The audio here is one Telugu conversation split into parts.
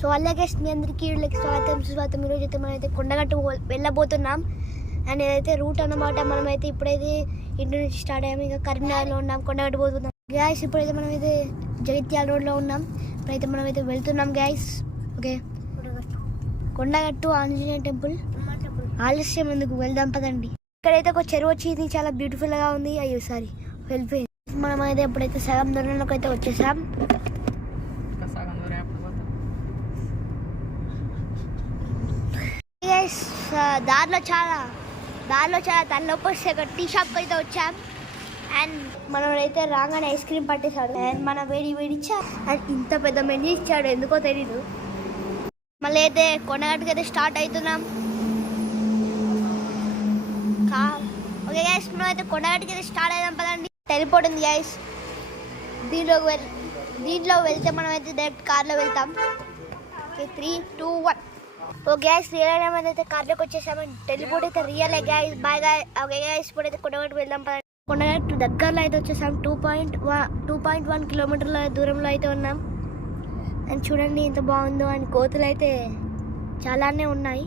సో అలాగే మీ అందరికీ వీళ్ళకి స్వాగతం సుస్వాగతం. ఈరోజు అయితే మనం అయితే కొండగట్టు వెళ్ళబోతున్నాం. అండ్ ఏదైతే రూట్ అన్నమాట. మనమైతే ఇప్పుడైతే ఇంటి నుంచి స్టార్ట్ అయ్యాము. ఇంకా కరీంనగర్లో ఉన్నాం, కొండగట్టు పోతున్నాం గ్యాస్. ఇప్పుడైతే మనమైతే జగిత్యాల రోడ్లో ఉన్నాం. ఇప్పుడైతే మనమైతే వెళ్తున్నాం gas. Okay, Kondagattu Anjaneya temple. ఆలస్యం ఎందుకు, వెళ్దాం పదండి. ఇక్కడైతే ఒక చెరువు వచ్చింది, చాలా బ్యూటిఫుల్గా ఉంది. అయ్యో సారీ, వెళ్ళిపోయింది. మనం అయితే ఎప్పుడైతే సగం దూరంలోకి అయితే వచ్చేసాం. దారిలో చాలా తలనొప్పి వస్తే ఒక టీ షాప్కి అయితే వచ్చాం. అండ్ మనం అయితే రాగానే ఐస్ క్రీమ్ పట్టేశాడు. అండ్ మన వేడిచ్చా. అండ్ ఇంత పెద్ద మెన్యూ ఇచ్చాడు, ఎందుకో తెలీదు. మళ్ళీ అయితే కొండగట్టుకి అయితే స్టార్ట్ అవుతున్నాం. ఓకే గైస్, మనం అయితే కొండగట్టుకి అయితే స్టార్ట్ అవుదాం పదండి. వెళ్ళిపోతుంది గైస్. దీంట్లో వెళ్తే మనం అయితే డైరెక్ట్ కార్లో వెళ్తాం. ఓకే, 3, 2, 1. ఓకే గైస్, రియల్ అయితే కార్లోకి వచ్చేసామని టెలిపోర్ట్ అయితే real guys. Bye guy. Okay guys, ఇప్పుడైతే కొండగట్టు వెళ్దాం. కొండగట్టు దగ్గరలో అయితే వచ్చేసాం. 2.1 కిలోమీటర్ల దూరంలో అయితే ఉన్నాం. అండ్ చూడండి ఎంత బాగుందో. అండ్ కోతులు అయితే చాలానే ఉన్నాయి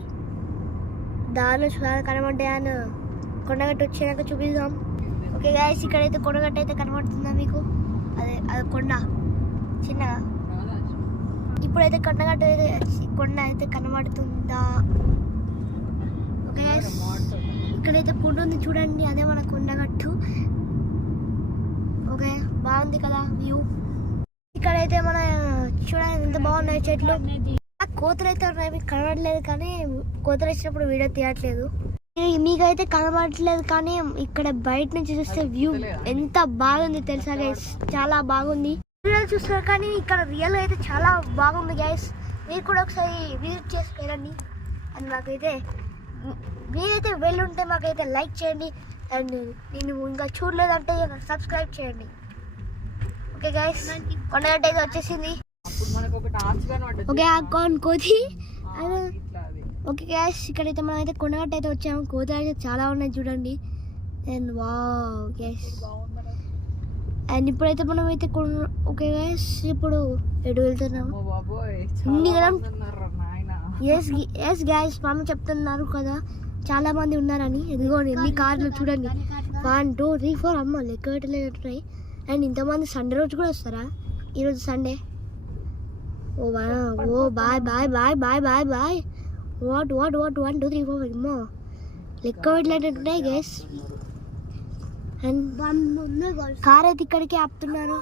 దారిలో, చాలా కనబడ్డాయని కొండగట్టు వచ్చాక చూపిద్దాం. ఓకే గైస్, ఇక్కడైతే కొండగట్టు అయితే కనబడుతుందా మీకు? అది కొండ చిన్నగా. ఇప్పుడైతే కొండగట్టు కొండ అయితే కనబడుతుందా? ఓకే గైస్, ఇక్కడైతే కొండ ఉంది చూడండి, అదే మన కొండగట్టు. ఓకే, బాగుంది కదా వ్యూ. ఇక్కడైతే మన చూడండి ఎంత బాగున్నాయి చెట్లు. కోతులు అయితే ఉన్నాయి, మీకు కనబడలేదు కానీ కోతులు వచ్చినప్పుడు వీడియో తీయట్లేదు. మీకైతే కనబడట్లేదు కానీ ఇక్కడ బయట నుంచి చూస్తే వ్యూ ఎంత బాగుంది తెలుసా గైస్, చాలా బాగుంది. వీడియో చూస్తారు కానీ ఇక్కడ రియల్ అయితే చాలా బాగుంది గైస్. మీరు కూడా ఒకసారి విజిట్ చేసి వెళ్ళండి. అండ్ మాకైతే మీరైతే వెళ్ళుంటే మాకైతే లైక్ చేయండి. అండ్ నేను ఇంకా చూడలేదంటే సబ్స్క్రైబ్ చేయండి. ఓకే గైస్, కొండగట్టు అయితే వచ్చేసింది. ఓకే, కోతి. ఓకే గ్యాస్, ఇక్కడైతే మనం అయితే కొండగట్టు అయితే వచ్చాము. కోతులు అయితే చాలా ఉన్నాయి చూడండి. And wow gas. అండ్ ఇప్పుడైతే మనం అయితే ఓకే గ్యాస్, ఇప్పుడు ఎటు వెళ్తున్నాము? ఎస్ గ్యాస్, మామ చెప్తున్నారు కదా చాలా మంది ఉన్నారని. ఎదుగోండి ఎన్ని కార్లు చూడండి. 1, 2, 3, 4 అమ్మ లెక్క పెట్టలేట్టున్నాయి. అండ్ ఇంతమంది సండే రోజు కూడా వస్తారా? ఈరోజు Sunday. Oh bye bye bye bye bye bye. What 1, 2, 3, 4 అమ్మో లెక్క పెట్టలేట్టున్నాయి గైస్. అండ్ కార్ అయితే ఇక్కడికి ఆపుతున్నారు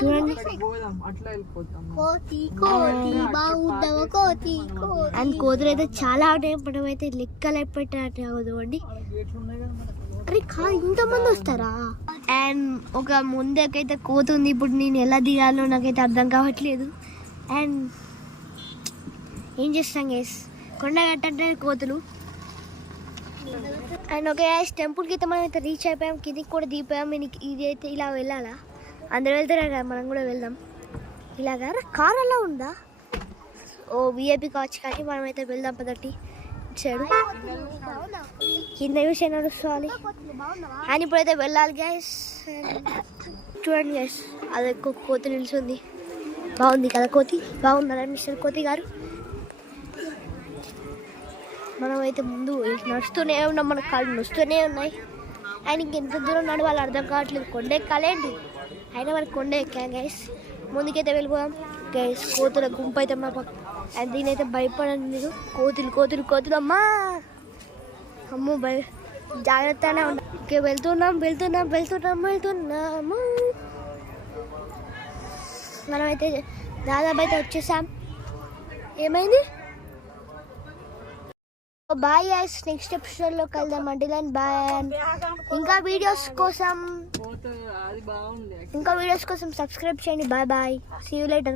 చూడండి. అండ్ కోతులు అయితే చాలా ఉంటాయి. మనం అయితే లెక్కలు పెట్టినట్టు అండి. అరే ఇంతమంది వస్తారా? అండ్ ఒక ముందుకైతే కోతుంది. ఇప్పుడు నేను ఎలా దిగాలో నాకైతే అర్థం కావట్లేదు. అండ్ ఏం చేస్తాం గైస్, కొండగట్టు అంటే కోతులు. అండ్ ఓకే గైస్, టెంపుల్కి అయితే మనం అయితే రీచ్ అయిపోయాం. కిందికి కూడా దిగిపోయాం. ఇది అయితే ఇలా వెళ్ళాలా? అందరూ వెళ్తున్నారు కదా, మనం కూడా వెళ్దాం. ఇలాగా కార్ అలా ఉందా? ఓ విఐపి కావచ్చు కానీ మనం అయితే వెళ్దాం పదటి సైడ్. కింద చూసి నడుస్తుంది. అండ్ ఇప్పుడైతే వెళ్ళాలి గ్యాస్. చూడండి గ్యాస్, అదే కోతి నిల్చుంది. బాగుంది కదా కోతి? బాగున్నారా మిస్టర్ కోతి గారు? మనం అయితే ముందు నడుస్తూనే ఉన్నాం, మన కాళ్ళు నడుస్తూనే ఉన్నాయి. అండ్ ఇంకెంత దూరం నడవాలి అర్థం కావట్లేదు. కొండ ఎక్కాలేంటి? అయినా మనకి కొండ ఎక్కాం గైస్. ముందుకైతే వెళ్ళిపోదాం గైస్. కోతుల గుంపు అయితే మా పక్క. అండ్ దీని అయితే భయపడండి మీరు. కోతులు అమ్మా అమ్మో జాగ్రత్తగానే ఉండాలి. ఓకే, వెళ్తున్నాము. మనమైతే దాదాపు అయితే వచ్చేసాం. ఏమైంది? బాయ్ గైస్, నెక్స్ట్ ఎపిసోడ్లో కలుద్దాం. అంటే బాయ్. ఇంకా వీడియోస్ కోసం సబ్స్క్రైబ్ చేయండి. Bye bye, see you later.